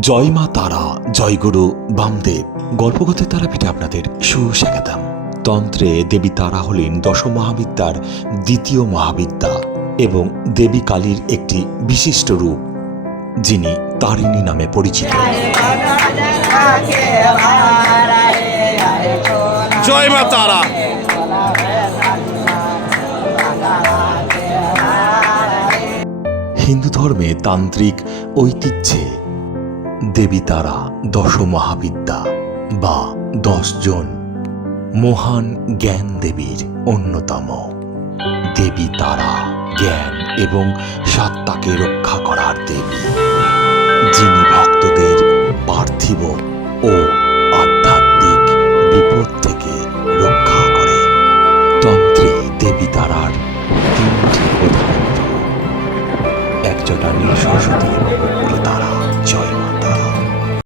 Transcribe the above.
জয় মা তারা, জয় গুরু বামদেব। গল্পকথা তারাপীঠে আপনাদের সুস্বাগতম। তন্ত্রে দেবী তারা হলেন দশ মহাবিদ্যার দ্বিতীয় মহাবিদ্যা এবং দেবী কালীর একটি বিশিষ্ট রূপ, যিনি তারিণী নামে পরিচিত। জয় মা তারা। হিন্দু ধর্মে তান্ত্রিক ঐতিহ্যে দেবী তারা দশ মহাবিদ্যা বা 10 জন মহান জ্ঞান দেবীর অন্যতম। দেবী তারা জ্ঞান এবং সত্তাকে রক্ষা করার দেবী, যিনি ভক্ত